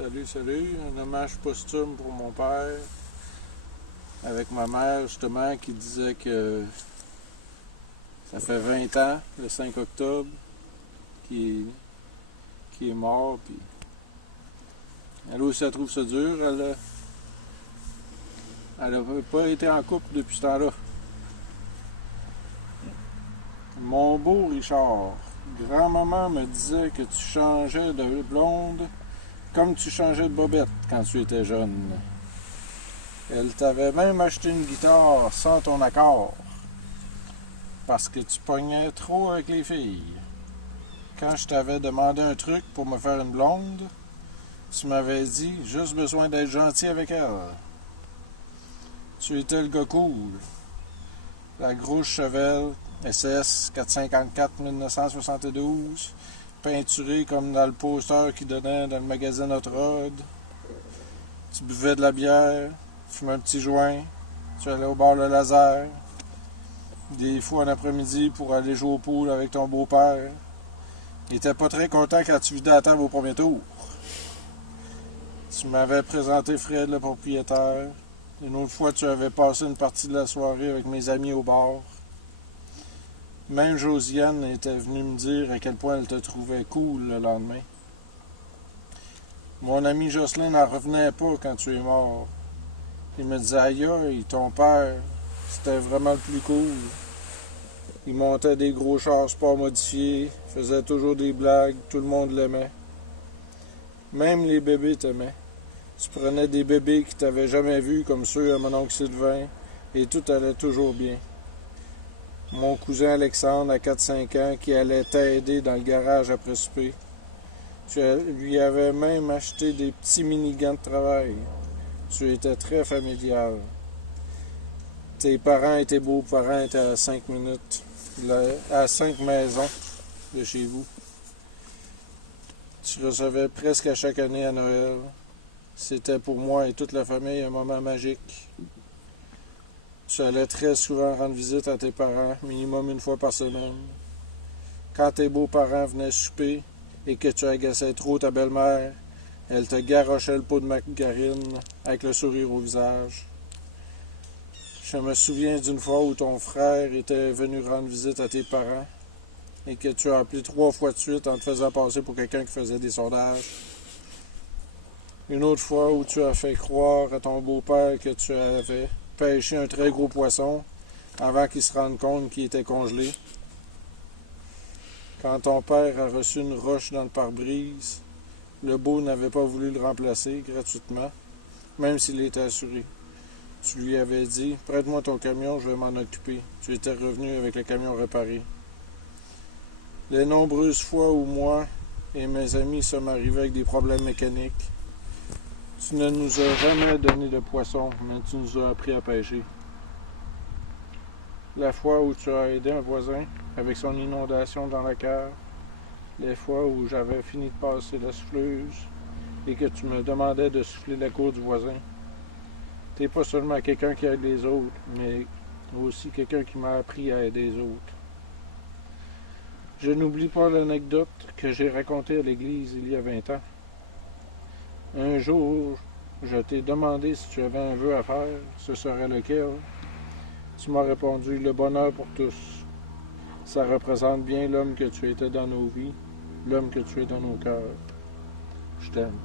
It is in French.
Salut, salut. Un hommage posthume pour mon père. Avec ma mère, justement, qui disait que ça fait 20 ans, le 5 octobre, qui est mort. Puis elle aussi, elle trouve ça dur. Elle n'a pas été en couple depuis ce temps-là. Mon beau Richard, grand-maman me disait que tu changeais de blonde comme tu changeais de bobette quand tu étais jeune. Elle t'avait même acheté une guitare sans ton accord parce que tu pognais trop avec les filles. Quand je t'avais demandé un truc pour me faire une blonde, tu m'avais dit juste besoin d'être gentil avec elle. Tu étais le gars cool. La grosse Chevelle SS 454 1972, peinturée comme dans le poster qui donnait dans le magazine Hot Rod. Tu buvais de la bière, tu fumais un petit joint, tu allais au bar Le Laser, des fois en après-midi pour aller jouer au pool avec ton beau-père. Il était pas très content quand tu vidais la table au premier tour. Tu m'avais présenté Fred, le propriétaire. Une autre fois, tu avais passé une partie de la soirée avec mes amis au bar. Même Josiane était venue me dire à quel point elle te trouvait cool le lendemain. Mon ami Jocelyn n'en revenait pas quand tu es mort. Il me disait, aïe, aïe, ton père, c'était vraiment le plus cool. Il montait des gros chars sport modifiés, faisait toujours des blagues, tout le monde l'aimait. Même les bébés t'aimaient. Tu prenais des bébés qui t'avaient jamais vus comme ceux à mon oncle Sylvain, et tout allait toujours bien. Mon cousin Alexandre, à 4-5 ans, qui allait t'aider dans le garage après souper. Tu lui avais même acheté des petits mini-gants de travail. Tu étais très familial. Tes parents et tes beaux-parents étaient à 5 minutes, à 5 maisons de chez vous. Tu recevais presque à chaque année à Noël. C'était pour moi et toute la famille un moment magique. Tu allais très souvent rendre visite à tes parents, minimum une fois par semaine. Quand tes beaux-parents venaient souper et que tu agaçais trop ta belle-mère, elle te garochait le pot de margarine avec le sourire au visage. Je me souviens d'une fois où ton frère était venu rendre visite à tes parents et que tu as appelé 3 fois de suite en te faisant passer pour quelqu'un qui faisait des sondages. Une autre fois où tu as fait croire à ton beau-père que tu avais pêché un très gros poisson avant qu'il se rende compte qu'il était congelé. Quand ton père a reçu une roche dans le pare-brise, le beau n'avait pas voulu le remplacer gratuitement, même s'il était assuré. Tu lui avais dit « Prête-moi ton camion, je vais m'en occuper ». Tu étais revenu avec le camion réparé. Les nombreuses fois où moi et mes amis sommes arrivés avec des problèmes mécaniques, tu ne nous as jamais donné de poisson, mais tu nous as appris à pêcher. La fois où tu as aidé un voisin avec son inondation dans la cave, les fois où j'avais fini de passer la souffleuse et que tu me demandais de souffler la cour du voisin. T'es pas seulement quelqu'un qui aide les autres, mais aussi quelqu'un qui m'a appris à aider les autres. Je n'oublie pas l'anecdote que j'ai racontée à l'église il y a 20 ans. Un jour, je t'ai demandé si tu avais un vœu à faire, ce serait lequel? Tu m'as répondu, le bonheur pour tous. Ça représente bien l'homme que tu étais dans nos vies, l'homme que tu es dans nos cœurs. Je t'aime.